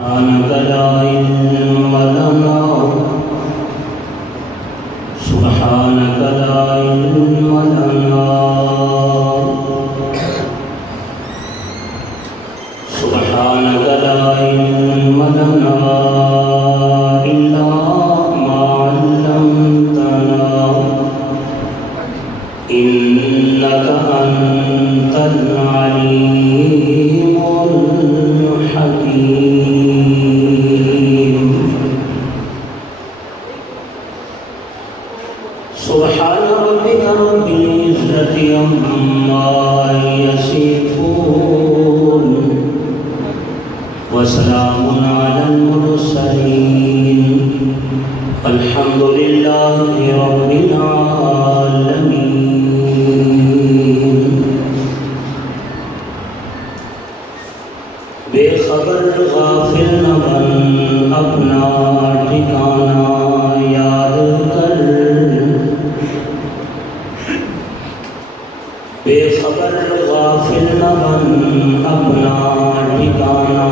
سبحانك لا علم لنا سبحانك لا علم لنا سبحانك لا علم لنا إلا ما علمتنا إنك أنت العليم الحكيم سبحان ربك رب العزة عما يصفون وسلام على المرسلين الحمد لله رب العالمين بے خبر غافل نہ بن اپنا ٹھکانہ یاد کر بے خبر غافل نہ بن اپنا ٹھکانہ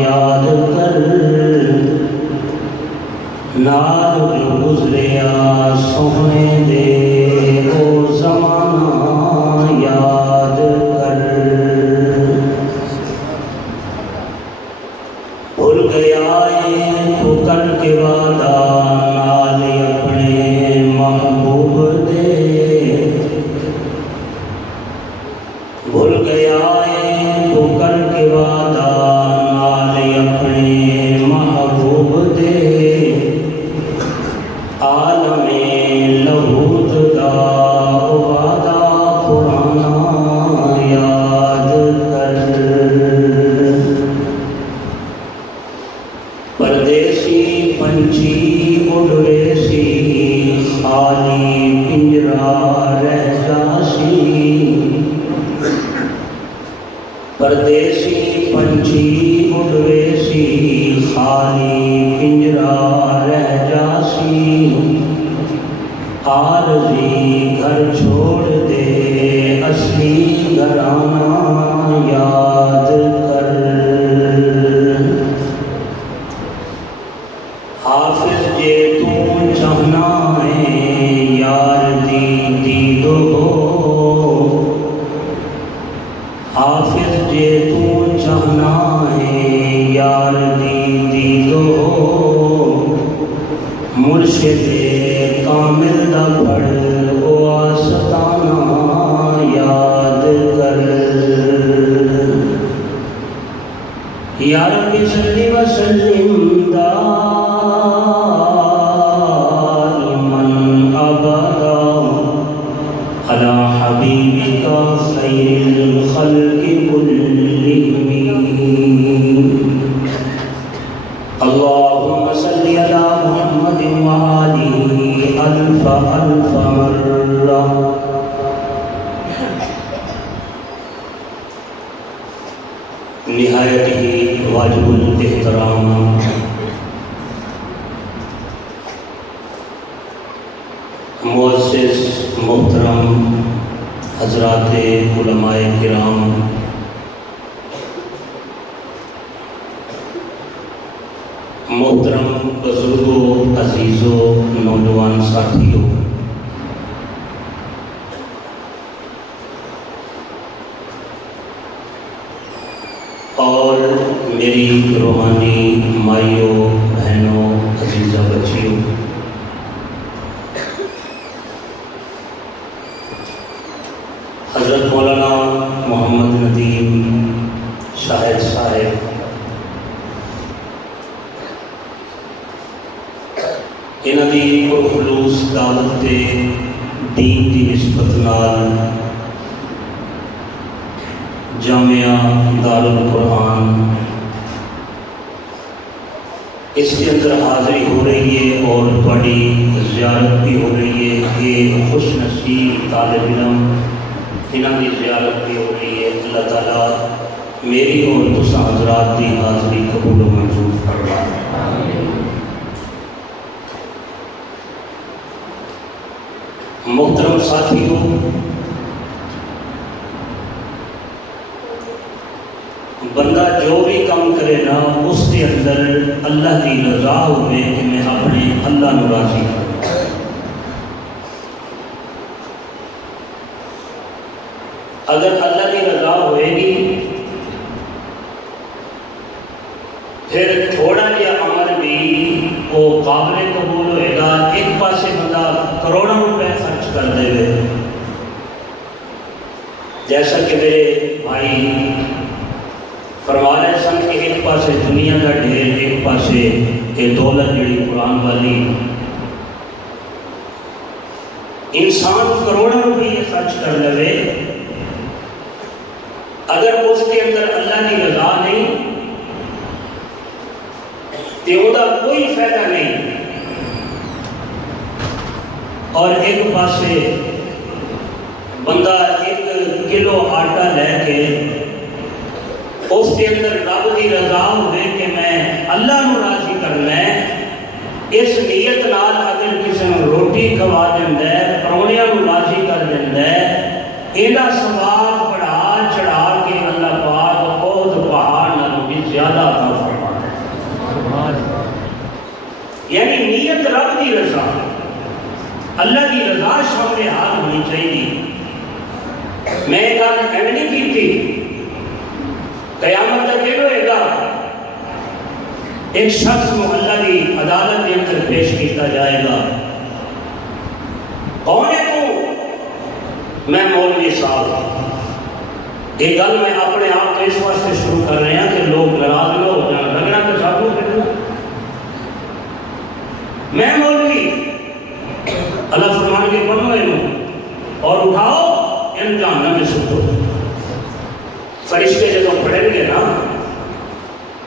یاد کر نال جو گزریا سونے دے وہ زمانہ یاد کر بھول گیا تو کر کے وعدہ نال اپنے محبوب دے بھول گیا تو کر کے وعدہ نال اپنے محبوب دے عالم لہوت دا وعدہ پرانا یاد کر پردیسی پنچھی اڑے سی خالی پنجرا رہ جاسی پردیسی پنچھی اڑے سی خالی پنجرا رہ جاسی عارضی گھر چھوڑ دے اصلی گھرانہ یاد کر حافظ جے تو چاہنا ہے یار دی دیدو حافظ جے تو چاہنا ہے یار دی دیدو مرشد کامل دا پڑھ او آستانہ یاد کر یا رب صلی وسلم دائما ابدا علی حبیبک خیر الخلق كلهم اللهم صل على محمد وآله ألف ألف مرة نہایت ہی واجب الاحترام معزز محترم حضرات علماء کرام محترم بزرگوں عزیزوں نوجوان ساتھیوں اور میری روحانی مائیوں بہنوں عزیزہ بچیوں حضرت مولانا محمد ندیم شاہد صاحب انہاں دی پرخلوص دعوت تے دین دی نسبت نال جامعہ دارالقرآن اس کے اندر حاضری ہو رہی ہے اور بڑی زیارت بھی ہو رہی ہے کہ خوش نصیب طالب علم انہاں دی زیارت بھی ہو رہی ہے اللہ تعالیٰ میری اور تساں حضرات دی حاضری قبول و منظور فرمائے محترم ساتھیوں بندہ جو بھی کام کرے نا اس کے اندر اللہ کی رضا ہوئے کہ میں اپنے اللہ نو راضی کروں. اگر اللہ کی رضا ہوئے گی پھر تھوڑا جہا عمل بھی وہ قابل قبول ہوئے گا. ایک پاسے بندہ کروڑوں روپے خرچ کر دے گا، جیسا کہ میرے بھائی فرما رہے سن کہ ایک پاسے دنیا کا ڈھیر، ایک پاسے یہ دولت جڑی قرآن والی. انسان کروڑوں روپے خرچ کر لے، اگر اس کے اندر اللہ کی رضا نہیں تو وہ کوئی فائدہ نہیں. اور ایک پاسے بندہ 1 کلو آٹا لے کے اس کے اندر رب کی رضا ہوئے کہ میں اللہ نو راضی کرنا ہے، اس نیت نال اگر کسی نے روٹی کھوا دینا ہے، پرونیاں نو راضی کر دینا ہے، یہ ثواب بڑھا چڑھا کے اللہ پاک بہت پہاڑ نالوں بھی زیادہ عطا فرماتا ہے. یعنی نیت رب کی رضا، اللہ کی رضا شامل حال ہونی چاہیے. میں ایک گل ایویں نہیں کی تھی، قیامت تک یہ ہوئے گا ایک شخص محلہ کی عدالت کے اندر پیش کیا جائے گا. کون ہے تو؟ میں مولوی صاحب. یہ گل میں اپنے آپ کو اس واسطے شروع کر رہے ہیں کہ لوگ ناراض نہ ہو جائیں، لگنا تو سب کو میں مولوی. اللہ فرمان کے پڑھو انہوں اور اٹھاؤ ان جہنم میں سٹو. فرشتے جب پڑھیں گے نا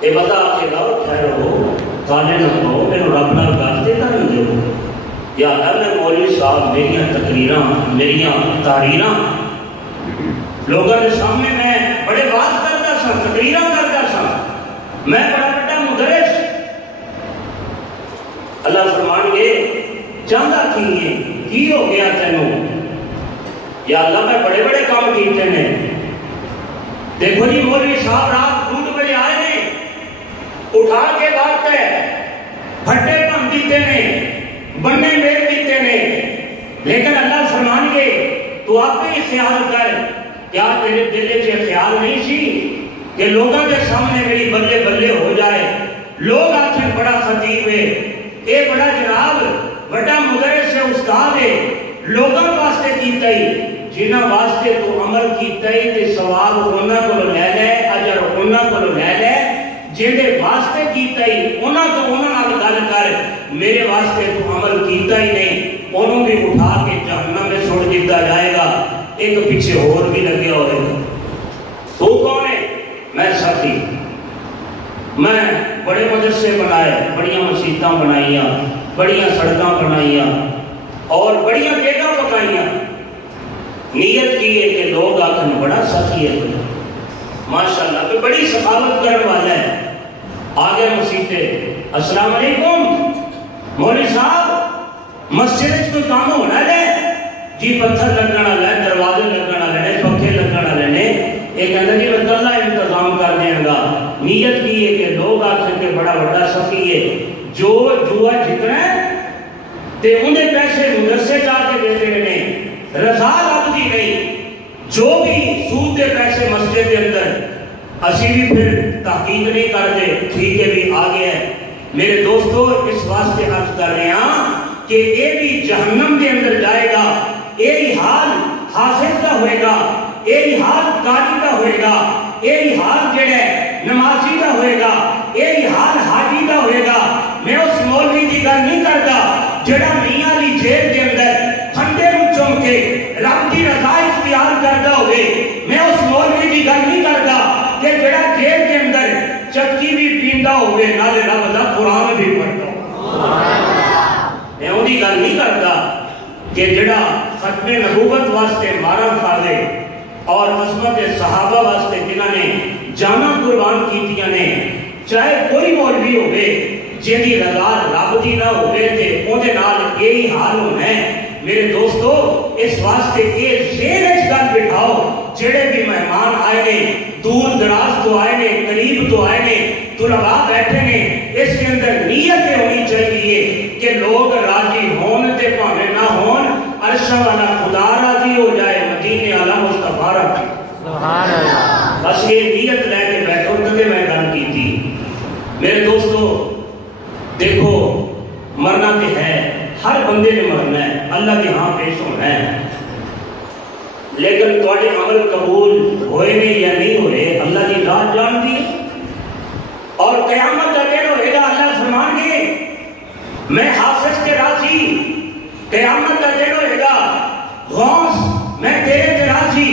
یہ بتا آکے گا ٹھہرو کانے نہ ہو میرے رب نال گلتے کریں گے. یا اللہ میں مولوی صاحب میری تقریراں میری تحریراں لوگوں کے سامنے میں بڑے بات کرتا سا، تقریراں کرتا سا، میں بڑا بڑا مدرس. اللہ فرمان گے چاہتا کی ہو گیا تینوں؟ یا اللہ میں بڑے بڑے کام کیتے ہیں. دیکھو جی مولوی صاحب رات 2 بجے آئے ہیں، اٹھا کے بات ہے پھٹے پم دیتے ہیں، بننے میل دیتے ہیں، لیکن اللہ فرمان گے تو آپ ہی خیال کر. کیا تیرے دل سے خیال نہیں سی کہ لوگوں کے سامنے میری بلے بلے ہو جائے، لوگ آخر بڑا خطیب ہے، اے بڑا جناب بڑا مدرس ہے، استاد ہے، لوگوں واسطے کیتا ہی جنہ واسطے تو عمل کیتا ہی تے ثواب انہاں کو لے لے، اجر انہاں کو لے لے. جہے واسطے کیتا ہی انہاں تو انہاں نال گل کر، میرے واسطے تو عمل کیتا ہی نہیں، انہوں بھی اٹھا کے جہنم میں سٹ دیتا جائے گا. ایک پیچھے اور بھی لگے ہوئے گا. تو کون ہے؟ میں ساتھی. میں بڑے مدرسے بنائے، بڑیاں مسجداں بنائیاں، بڑیاں سڑکاں بنائیاں اور بڑیاں بیگاں پکائیاں. نیت کی ہے کہ لوگ آخر بڑا سخی ہے، ماشاءاللہ کہ بڑی سخاوت کرنے والا ہے. آگے مسیحے السلام علیکم مولوی صاحب مسجد کوئی کام ہونا ہے جی، پتھر لگنا ہے، دروازے لگنا ہے، پکھے لگنا ہے. ایک کہتا جی میں کلا انتظام کر دیں گا. نیت کی ہے کہ لوگ آخر کے بڑا بڑا سخی ہے، جو جوا جتنا ہے تے انہیں پیسے مدرسے جا کے دیتے ہیں، رضا رب دی نہیں. جو بھی سود دے پیسے مسجد کے اندر اسی بھی پھر تحقیق نہیں کرتے، ٹھیک ہے بھی آ گیا ہے. میرے دوستو اس واسطے عرض کر رہے ہیں کہ یہ بھی جہنم کے اندر جائے گا. یہی حال حافظ کا ہوئے گا، یہی حال قاری کا ہوئے گا، یہی حال جڑے نمازی کا ہوئے گا، یہی حال حاجی کا ہوئے گا. میں اس مولوی کی گل نہیں کرتا جڑا میاں دی جیب کے اندر کھنڈے نو چوم کے رب کی رضا اختیار کرتا ہوئے. میں اس مولوی کی گل نہیں کرتا کہ جڑا جیب کے اندر چکی بھی پیندا ہوئے نالے رب دا قرآن بھی پڑھتا ہو. میں وہی گل نہیں کرتا کہ جڑا ختم نبوت واسطے مارا کھا دے اور عظمت صحابہ واسطے جنہاں نے جانا قربان کیتیاں نے. چاہے کوئی مولوی ہوئے جیدی رضا رب دی نہ ہوئے تے اودے نال یہی حال ہونا ہے. میرے دوستو اس واسطے یہ زیر گل بٹھاؤ جڑے بھی مہمان آئے نے دور دراز تو آئے نے قریب تو آئے نے طلباء بیٹھے نے اس کے اندر نیت ہونی چاہیے کہ لوگ راضی ہون تے پاویں نہ ہون عرش والا خدا راضی ہو جائے مدینے والا مصطفیٰ راضی سبحان اللہ بس یہ نیت لے کے بیٹھو تے میں گل کی تھی میرے دوستو دیکھو مرنا تے ہے ہر بندے نے مرنا ہے اللہ کے ہاں پیش ہونا ہے لیکن تواڈے عمل قبول ہوئے نے یا نہیں ہوئے اللہ کی ذات جانتی ہے اور قیامت کا دن ہوئے گا اللہ فرمان گے میں حافظ کے راضی قیامت کا دن ہوئے گا غوث میں تیرے تے راضی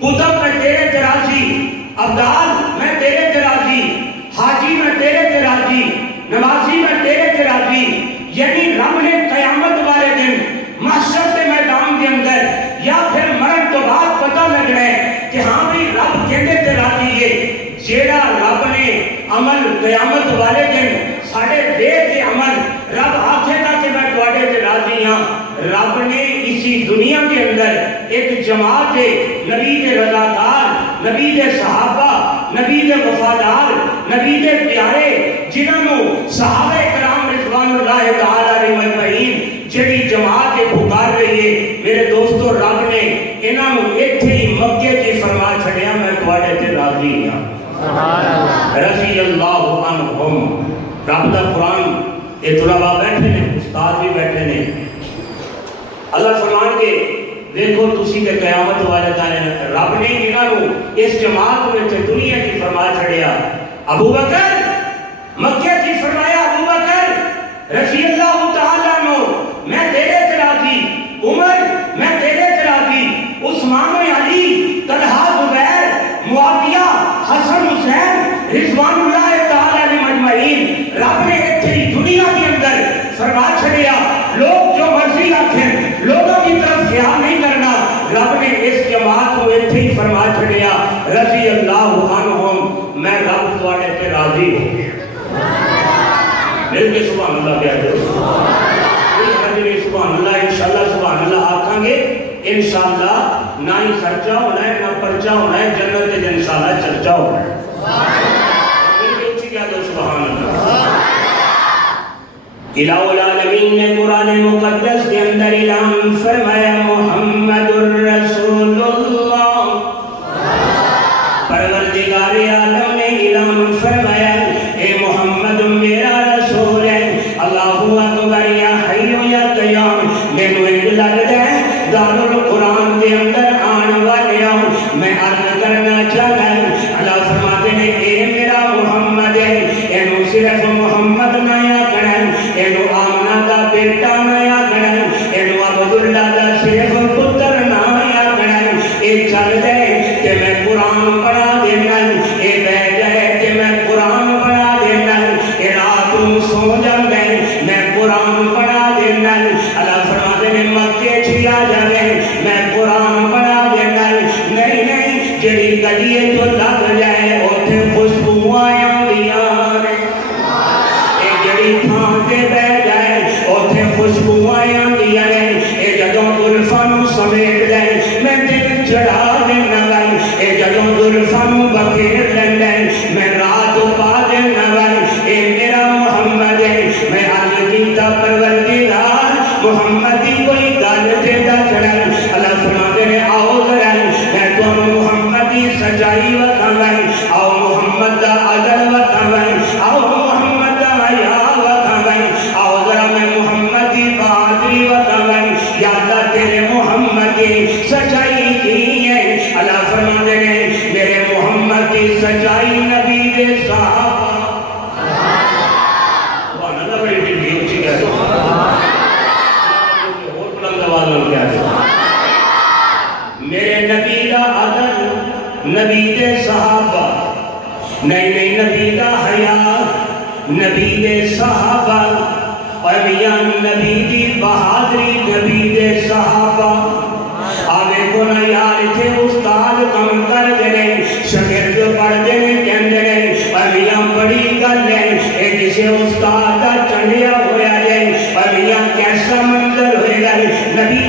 قطب میں تیرے تے راضی ابدال میں تیرے تے راضی حاجی میں تیرے تے راضی نمازی میں تیرے تے راضی یعنی رب نے قیامت والے دن محشر کے میدان کے اندر یا پھر مرن تو بعد پتہ لگنا ہے کہ ہاں بھی رب کہتے تے راضی ہے جیڑا رب نے عمل قیامت والے دن ساڑھے دے کے عمل رب آکھے گا کہ میں تواڈے تے راضی ہاں رب نے اسی دنیا کے اندر ایک جماعت نبی دے رضاکار نبی دے صحابہ نبی دے وفادار نبی دے پیارے جنہوں صحابہ کرام رضوان اللہ تعالی علیہم اجمعین جڑی جماعت پکار رہی ہے میرے دوستو رب نے انہاں نوں ایتھے ہی مکے تے فرما چھڑیا میں تواڈے تے راضی ہاں سبحان اللہ رضی اللہ عنہم رب دا قرآن یہ طلباء بیٹھے نے استاد بھی بیٹھے نے اللہ فرمان کے دیکھو تسی تے قیامت والے دن رب نے انہاں نوں اس جماعت وچ دنیا کی فرما چھڑیا ابو بکر مکے کی فرمایا ابو بکر رضی اللہ تعالی عنہ میں تیرے تے راضی عمر میں تیرے تے راضی عثمان و علی طلحہ زبیر معاویہ حسن حسین رضوان اللہ تعالی علیہم اجمعین رب نے اتنی دنیا کے اندر فرما چھڑیا لوگ جو مرضی آکھیں لوگوں کی طرف خیال نہیں کرنا رب نے اس جماعت کو اتنے ہی فرما چھڑیا رضی اللہ عنہم میں رب تواڈے تے راضی ہوں مل کے سبحان اللہ کہتے ہو سبحان اللہ انشاءاللہ سبحان اللہ آکھاں گے انشاءاللہ نہ ہی خرچہ ہونا ہے نہ پرچہ ہونا ہے جنت کے انشاءاللہ چرچہ ہونا ہے مل کے اچھی کہہ دو سبحان اللہ الہ العالمین نے قرآن مقدس کے اندر اعلان فرمایا محمد الرسول اللہ پروردگار عالم نے اعلان فرمایا اے محمد میرا رسول ہے اللہ اکبر یا حی یا قیوم مینوں ایک لگدا ہے دار القرآن کے اندر آن والے میں عرض کرنا چاہتا ہوں اللہ فرماتے ہیں اے میرا محمد ہے اینو صرف محمد نہ آکھنا اینو آمنہ دا بیٹا نہ آکھنا اینو عبداللہ دا صرف پتر نہ آکھنا اے چل دے کہ میں قرآن پڑھا دینا اے بہ جائے کہ میں قرآن پڑھا دینا اے رات نوں سو جاندے میں قرآن پڑھا دینا اللہ فرماتے ہیں مکے چھیا جاوے میں قرآن پڑھا دینا نہیں نہیں جڑی گلیے جو لگ جائے اوتھے خوشبو آیاں دیاں نے اے جڑی تھان تے بہ جائے اوتھے خوشبو آیاں دیاں نے اے جدوں زلفاں نوں سمیٹ دے میں دل چڑھا دینا گل اے جدوں زلفاں نوں بکھیر لیندا میں رات پا دینا گل اے میرا محمد ہے میں عرض کیتا پروردگار محمد دی کوئی گل تے دا چڑھا اللہ فرماتے ہیں آؤ ذرا میں تمہیں محمد دی سچائی بتاواں آؤ محمد دا عدل بتاواں آؤ محمد دا حیا بتاواں آؤ ذرا میں محمد دی بہادری بتاواں یا اللہ تیرے محمد دی سچائی کی ہے اللہ فرماتے ہیں میرے محمد دی سچائی نبی دے صحابہ سبحان اللہ بڑی بڑی اونچی کہہ دو میرے نبی دا عدل نبی دے صحابہ نہیں نبی دا حیا نبی دے صحابہ اور میاں نبی دی بہادری نبی دے صحابہ آگے کو نا یار تھے استاد کم کر دے شاگرد پڑھ دے کہندے اور میاں بڑی گل ہے اے جسے استاد دا چنڈیا ہویا جائے اور میاں کیسا منظر ہوئے گا نبی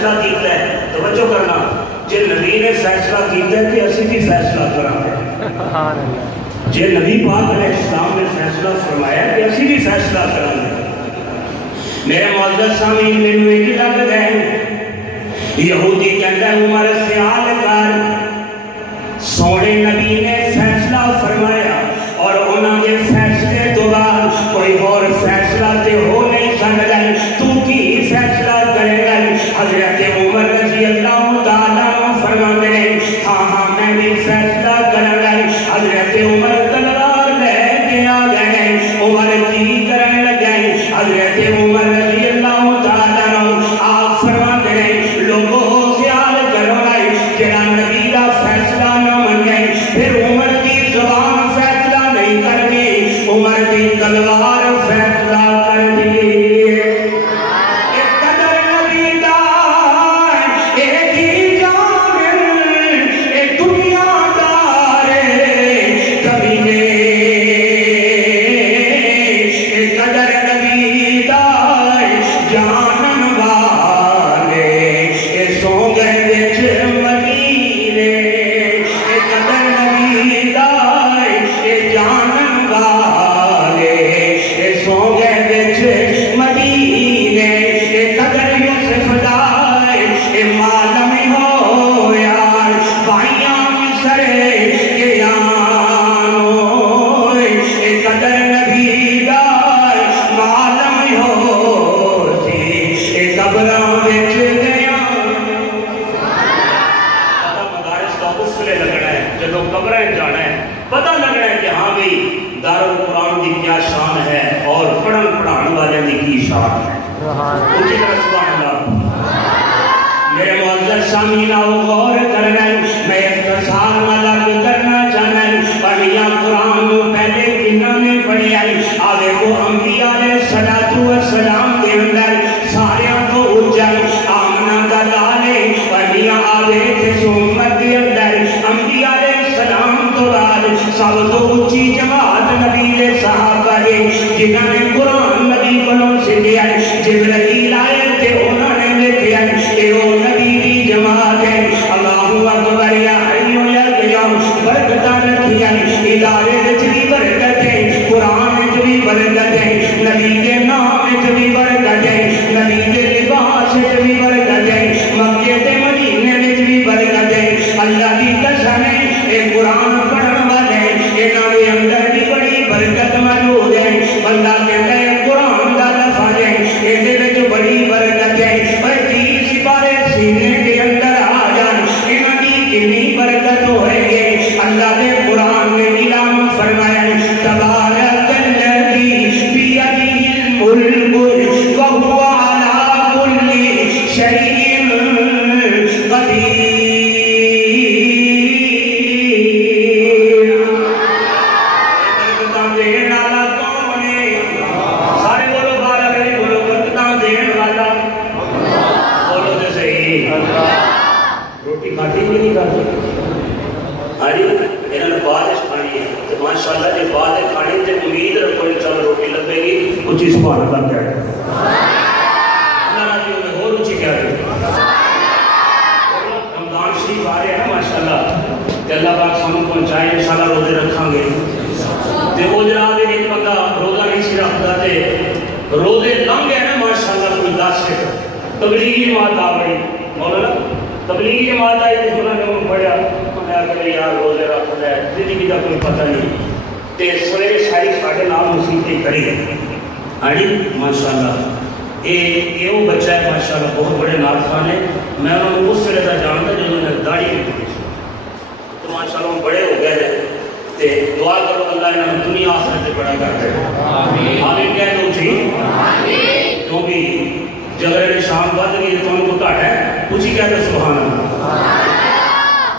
فیصلہ کیتا ہے، توجہ کرنا، جے نبی نے فیصلہ کیتا ہے کہ اسی بھی فیصلہ کریں گے، جے نبی پاک علیہ السلام نے فیصلہ فرمایا کہ اسی بھی فیصلہ کریں گے۔ میرے معزز سامعین، مینوں ایک لگ گئے، یہودی کہتا ہے عمر خیال کر، سونے نبی نے فیصلہ فرمایا اور انہوں نے فیصلے تو بعد کوئی اور فیصلہ تے ہو نہیں سکتا، تو کی فیصلہ کرے گا؟ حضرت عمر رضی اللہ تعالیٰ فرماتے ہیں ہاں ہاں میں بھی فیصلہ کروں گا۔ حضرت عمر تلوار لے کے آ گئے، عمر کی کرنے لگے، حضرت عمر رضی اللہ تعالیٰ آپ فرماتے ہیں لوگوں خیال کرو گے جڑا نبی دا فیصلہ نہ منے پھر عمر کی زبان فیصلہ نہیں کرنی، عمر کی تلوار فیصلہ کر دی۔ پتہ لگنا ہے کہ ہاں بھئی دارالقرآن کی کیا شان ہے اور پڑھن پڑھان والے کی کی شان ہے۔ اسی طرح سبحان اللہ۔ میرے معزز سامعین آؤ غور کرنا، میں اختصار ملک کرنا چاہنا، پڑھیا قرآن پہلے کنہ نے پڑھی آئی آگے کو انبیاء علیہ السلام کے اندر سارے کو اجل آمنہ دلالے پڑھیا آگے کے سومت کے اندر انبیاء علیہ السلام تو بعد سب تو اچھی جماعت نبی نے صحابہ ہے جنہوں نے قرآن نبی کلوں سے دیا جبرائیل آئے تھے انہوں نے لکھے کہ وہ نبی کی جماعت ہے۔ اللہ اکبر یا حی یا قیوم، برکتاں رکھی ادارے وچ بھی برکت ہے، قرآن وچ بھی برکت ہے، نبی کے نام وچ بھی برکت ہے، نبی کے لباس وچ بھی برکت ہے، مکے تے مدینے وچ بھی برکت ہے۔ اللہ کی قسم ہے اے قرآن پڑھن والے انہاں دے اندر بھی بڑی برکت موجود ہے۔ بندہ کہتا ہے قرآن دا لفظ ہے ایدے وچ بڑی برکت ہے، پر 30 سپارے سینے کے اندر آ جان انہاں دی کتنی برکت ہوئے گی۔ اللہ نے قرآن میں اعلان فرمایا تبارک الذی بیدہ الملک وہو علی کل شیء قدیر۔ روٹی کھاتی بھی نہیں کھاتی ہاری انہوں نے بعد کھانی ہے تو ماشاءاللہ جب بعد کھانی تو امید رکھو انشاءاللہ روٹی لگے گی اچھی سبحان اللہ کہہ رہے اللہ راضی ہوئے اور اچھی کہہ رہے رمضان شریف آ رہے ہیں ماشاءاللہ کہ اللہ پاک سامنے پہنچائے انشاءاللہ روزے رکھاں گے تو وہ جناب ایک بندہ روزہ نہیں سی رکھتا تھے روزے لنگ گئے نا ماشاءاللہ کوئی 10 سے تبلیغی جماعت آ گئی مولانا تبلیغی جماعت آئی تو انہوں نے انہوں پڑھا میں آ کر یار روزے رکھتا ہے زندگی کا کوئی پتہ نہیں تے سویرے ساری ساڑھے نام موسیقی کری ہاں جی ماشاءاللہ یہ وہ بچہ ہے ماشاءاللہ بہت بڑے نعت خان ہے میں انہوں نے اس ویلے کا جانتا جب انہوں نے داڑھی کی تو ماشاءاللہ وہ بڑے ہو گئے تے دعا کرو اللہ انہوں نے دنیا آخرت سے بڑا کرتے ہیں آمین کہہ دو جی کیونکہ جگر شام بد گئی تو ان کو کٹ ہے اسی کہتے سبحان اللہ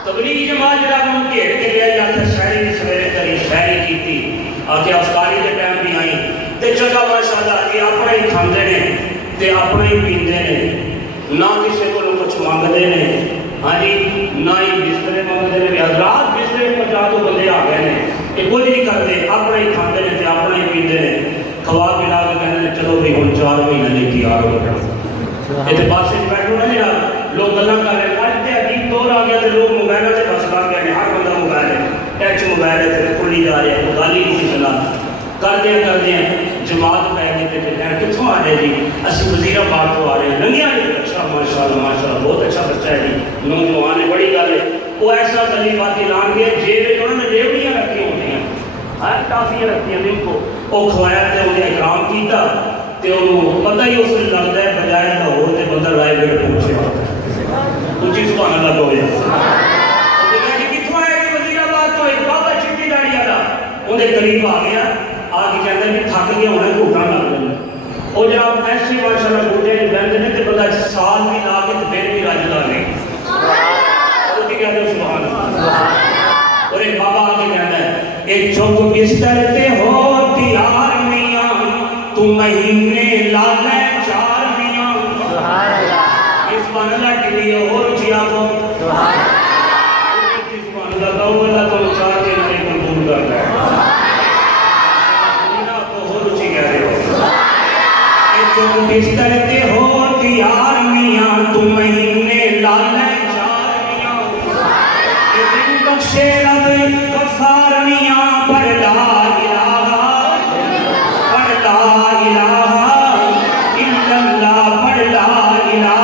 تبلیغی جماعت جناب ان کے ہٹ کے لیا جاتا شاعری سویرے کری شاعری کی تھی آتے افطاری کے ٹائم بھی آئی تے جگہ ماشاءاللہ یہ اپنا ہی کھاندے نے تے اپنا ہی پیندے نے نہ کسی کو کچھ مانگتے نے ہاں جی نہ ہی بسترے مانگتے نے حضرات بسترے 50 تو بندے آ گئے نے یہ کچھ نہیں کرتے اپنا ہی کھاندے نے تے اپنا ہی پیندے نے کھوا پلا کے کہنے چلو بھائی ہوں 4 مہینے نے تیار ہو گیا یہ تو بس بیٹھو نا جناب لوگ گلا کر رہے ہیں. اج تے عجیب دور آ گیا تے لوگ موبائل سے بس کر گئے. ہر بندہ موبائل ہے, ٹچ موبائل ہے تے کھلی جا رہے ہیں. گل ہی نہیں سنا کردے جماعت پہ گئی تے کہنا کتوں آ رہے جی اسی وزیرآباد تو آ رہے ہیں. لنگیا جی اچھا ماشاء اللہ بہت اچھا بچہ ہے جی نوجوان ہے بڑی گل ہے. وہ ایسا گلی بات اعلان کیا جیب انہوں نے ریوڑیاں رکھی ہوتی ہیں ہر ٹافیاں رکھی ہیں ان کو وہ کھوایا تے انہیں اکرام کیتا تے انہوں پتہ ہی اس نے لگتا ہے بجائے لاہور تے بندہ رائے گڑھ پہنچے اچھی سبحان اللہ تو ہو جائے. کتوں آئے گی وزیرآباد تو ایک بابا چٹی داڑھی والا انہیں قریب آ گیا آ کے کہتا ہے کہ تھک گیا ہونا گھوٹا لگ گیا. وہ جناب ایسے ماشاء اللہ گھوٹے بہتے ہیں تو بندہ سال بھی لا کے دن بھی رج لا لے. کہتے ہیں سبحان اللہ. اور ایک بابا آ کے کہتا ہے ایک چوک بستر تے ہو تیار میاں تو مہینے لالے 4 میاں. سبحان اللہ. اس سبحان اللہ کے لیے اور اچھی آپ کو سبحان اللہ تو اللہ تو 4 کے لیے قبول کرتا ہے. آپ کو اور اچھی کہہ رہے ہو. ایک چوک بستر تے ہو تیار میاں تو مہینے لالے شیرب غفار میاں پڑھ لا الہ پڑھ لا الہ الا اللہ پڑھ لا الہ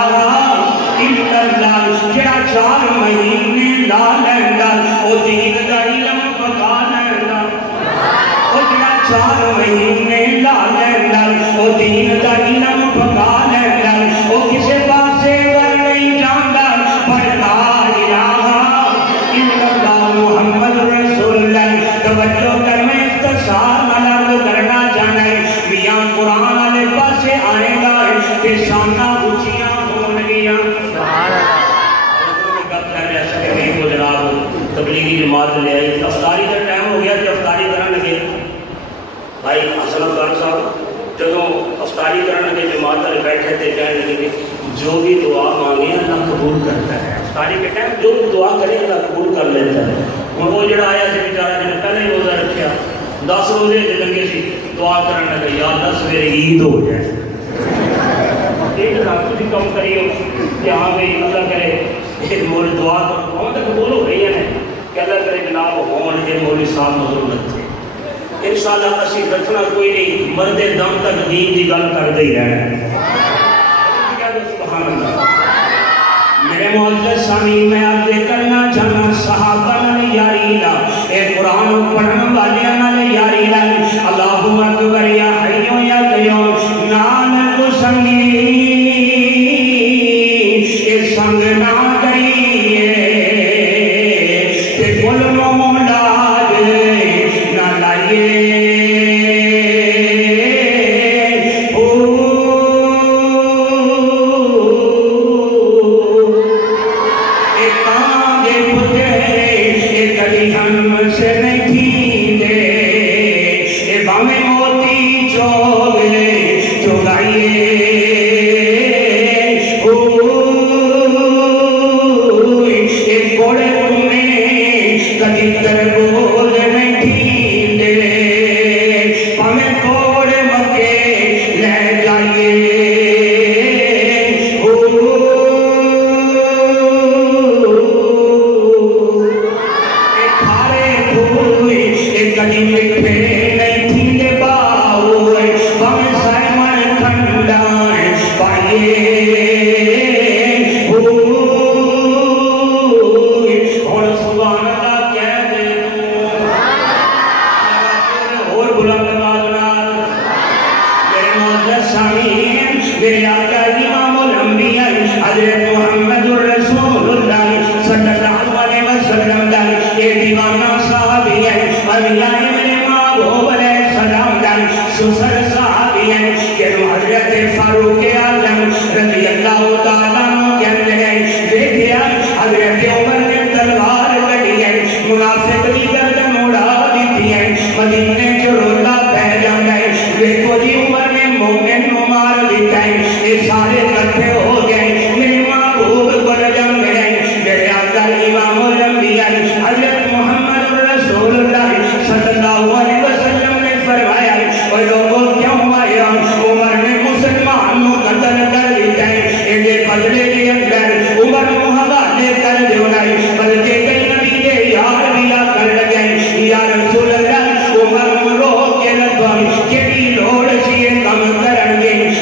الا اللہ. جڑا 4 مہینے لا لیندا او دین دا علم پکا لیندا. او جڑا 4 مہینے لا لیندا او دین دا علم پکا لیندا. او کسے پاسے ور نہیں جاندا پڑھ لا محمد رسول اللہ. توجہ کر میں اختصار ملال کرنا جانا ہے میاں قرآن والے پاسے آئے گا کہ شانہ اچھیاں ہون گیا. سبحان اللہ. کو جناب تبلیغی جماعت لے آئی افطاری کا ٹائم ہو گیا کہ افطاری کرنے لگے. بھائی حسن افطار صاحب جدوں افطاری کرنے لگے جماعت والے بیٹھے تھے کہنے لگے کہ جو بھی دعا مانگے اللہ قبول کرتا ہے. افطاری کے ٹائم جو بھی دعا کرے اللہ قبول کر لیتا ہے. ہوں وہ جڑا آیا سی بیچارہ جنہیں پہلے ہی روزہ رکھا 10 روزے لگے سی دعا کرنے لگے یا 10 میرے عید ہو جائے. ایک رات تھی کم کری ہو کہ ہاں بھائی اللہ کرے مول دعا تو قبول ہو رہی ہے کہ اللہ کرے جناب ہون کے مولوی صاحب ضرورت تھے. انشاءاللہ اسی رکھنا کوئی نہیں مرد دم تک دین کی گل کرتے ہی رہنا. سبحان اللہ. میرے معزز سامعین میں آپ سے کرنا چاہنا صحابہ نے یاری لا اے قرآن پڑھن والے نے یاری لا. اللہ اکبر یا حیو یا قیوم نام کو سنگی اے سنگ نہ کریے تے کل مولا نہ لائیے. صلی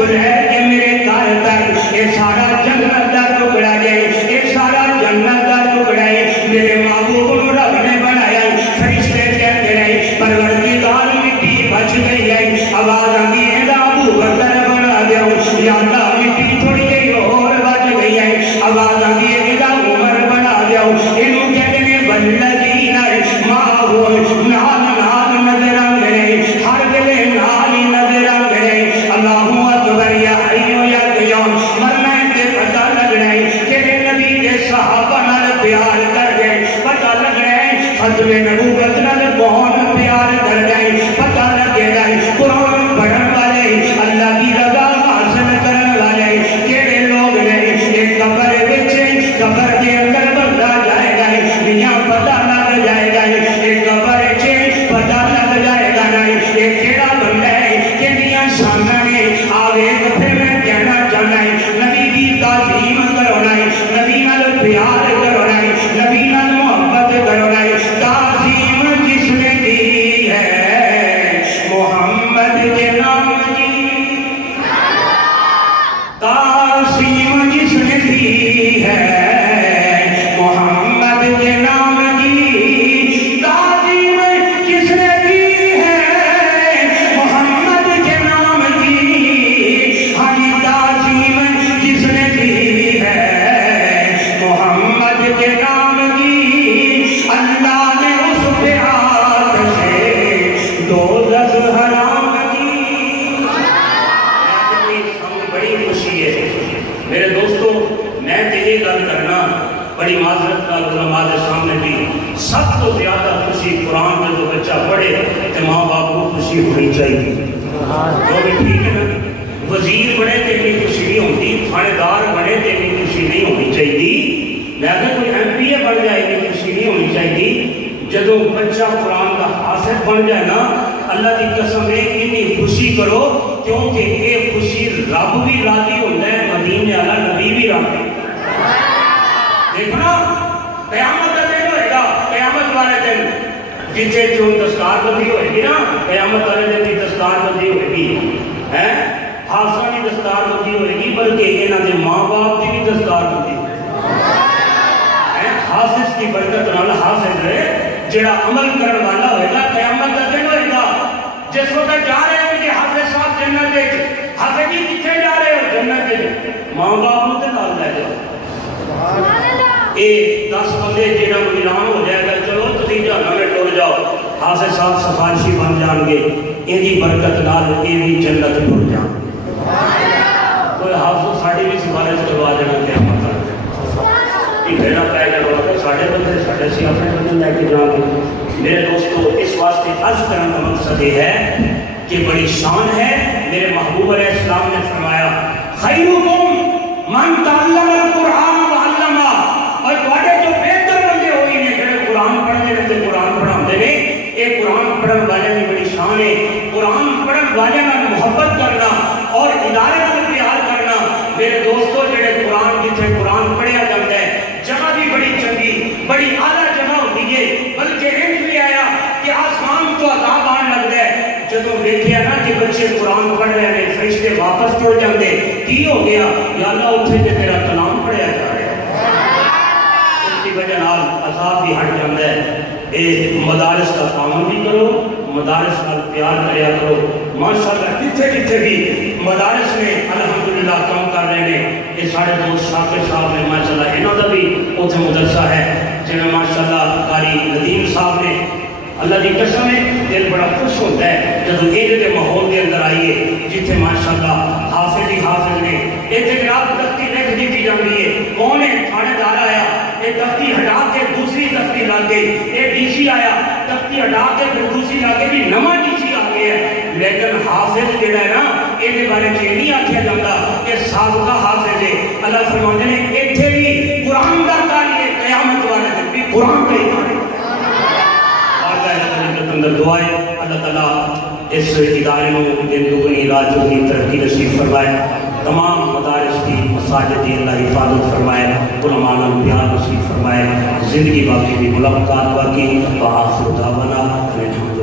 تو لے کے میرے گھر تک یہ سارا جنت کا ٹکڑا ہے، یہ سارا جنت کا ٹکڑا ہے، میرے محبوب کو رب نے بنایا، فرشتے کہتے رہے پروردگار مٹی بچ گئی ہے، آواز آتی ہے ابو بکر بنا دو، یا اللہ مٹی تھوڑی گئی اور بچ گئی ہے، آواز آتی ہے عمر بنا دو، انہوں کہتے ہیں والذین معه نال نال نظر آندے ہر ویلے نال ہی نظر آندے اللہ اکبر یا حی یا قیوم مرنا تے پتہ لگنا ہے کہ نبی کے صحابہ نال پیار کر گئے، پتہ لگنا ہے ختم نبوت نال کون پیار کر گئے، پتہ لگے گا قرآن پڑھن والے اللہ کی رضا حاصل کرنے والے کیڑے لوگ نے ایک قبر وچ قبر کے اندر بندہ جائے گا میاں پتہ لگ جائے گا ایک قبر وچ پتہ لگ جائے گا نہیں یہ کیڑا بندہ ہے کیڑیاں شاناں نے آوے پھر میں کہنا چاہنا ہے نبی کی تعظیم کرو نہیں، نبی نال پیار کرو نہیں، نبی نال محبت کرو نہیں، تعظیم جس نے دی ہے محمد کے نام کی، تعظیم جس نے دی ہے محمد کے نام کی، تعظیم جس نے دی ہے محمد کے نام کی، ہاں تعظیم جس نے دی ہے محمد کے نام کی، اللہ نے اس پہ آتش دوزخ حرام کی۔ بڑی خوشی ہے میرے دوستو، میں تیرے گل کرنا بڑی معذرت کا علماء کے سامنے بھی سب تو زیادہ خوشی قرآن میں جو بچہ پڑھے تو ماں باپ کو خوشی ہونی چاہیے، وہ بھی ٹھیک ہے نا، وزیر بنے تو اتنی خوشی نہیں ہوتی، تھانے دار بنے تو اتنی خوشی نہیں ہونی چاہیے، میں اگر کوئی ایم پی اے بن جائے اتنی خوشی نہیں ہونی چاہیے، جدو بچہ قرآن کا حافظ بن جائے نا اللہ کی قسم ہے اتنی خوشی کرو کیونکہ یہ خوشی رب بھی راضی ہوتا ہے، مدینے والا نبی بھی راضی۔ دیکھنا قیامت کا دن ہوئے گا، قیامت والے دن جتنے جو دستار بندی ہوئے گی نا، قیامت والے دن کی دستار بندی ہوئے گی، حافظہ کی دستار بندی ہوئے گی، بلکہ انہاں دے ماں باپ کی بھی دستار بندی ہوئے گی۔ حافظ کی برکت نال حافظ ہے جڑا عمل کرنے والا ہوئے گا، قیامت کا دن ہوئے گا جس وقت جا رہے ہیں کہ حافظ صاحب جنت دے، حافظ جی کتنے جا رہے ہو جنت دے، ماں باپ نے نال لے جاؤ، ایک 10 بندے جنہاں کو اعلان ہو جائے گا چلو تسی جہنم میں ٹر جاؤ، حافظ صاحب سفارشی بن جان گے، ایدی برکت نال یہ بھی جنت ٹر جان گے۔ کوئی حافظ ساڑی بھی سفارش کروا دینا قیامت تک، بھیڑا پہ جانا ساڑھے بندے ساڑھے سے اپنے بندے لے کے جاؤ گے۔ میرے دوستو اس واسطے عرض کرنے کا مقصد یہ ہے کہ بڑی شان ہے، میرے محبوب علیہ السلام نے فرمایا خیرکم من تعلم القرآن وعلمہ، اور تواڈے جو بہتر بندے ہوئی نے جڑے قرآن پڑھنے تے قرآن پڑھاندے نے، یہ قرآن پڑھن والے کی بڑی شان ہے، قرآن پڑھن والے نال محبت کرنا اور ادارے نال پیار کرنا۔ میرے دوستو جڑے قرآن جتھے قرآن پڑھیا جاتا ہے جگہ بھی بڑی چنگی بڑی اعلیٰ جگہ ہوتی ہے، بلکہ انج بھی آیا کہ آسمان تو عذاب آن لگتا ہے جدوں دیکھیا نا کہ بچے قرآن پڑھ رہے ہیں فرشتے واپس ٹر جاندے، کی ہو گیا یا اللہ اتھے تے تیرا کلام پڑھیا جا رہا ہے، اس کی وجہ نال عذاب بھی ہٹ جاتا ہے۔ اے مدارس کا قانون بھی کرو، مدارس کا پیار کریا کرو، ماشاءاللہ جتھے جتھے بھی مدارس میں الحمدللہ کام کر رہے ہیں، یہ سارے دوست شاکر صاحب نے ماشاءاللہ انہوں کا بھی اتنے مدرسہ ہے جنہیں ماشاءاللہ قاری ندیم صاحب نے، اللہ کی قسم ہے دل بڑا خوش ہوتا ہے جب ایک کے ماحول کے اندر آئیے جتنے ماشاءاللہ حافظ ہی حافظ نے ایتھے جناب تختی لکھ دیتی جاتی ہے، کون ہے تھانے دار آیا یہ تختی ہٹا کے دوسری تختی لا گئی، یہ ڈی سی آیا تختی ہٹا کے دوسری لا کے بھی نواں ڈی سی آ گیا ہے، لیکن حافظ جڑا ہے نا یہ بارے چ نہیں آخیا جاتا کہ سابقہ حافظ ہے۔ اللہ فرماتے ہیں ایتھے بھی قرآن کا قاری ہے، قیامت والے دن بھی قرآن کا ہی قاری ہے۔ اندر دعائے اللہ تعالیٰ اس ادارے میں دن دگنی رات چوگنی ترقی نصیب فرمائے، تمام مدارس کی مساجد کی اللہ حفاظت فرمائے، علماء پیار نصیب فرمائے، زندگی باقی بھی ملاقات باقی وآخر دعوانا الحمد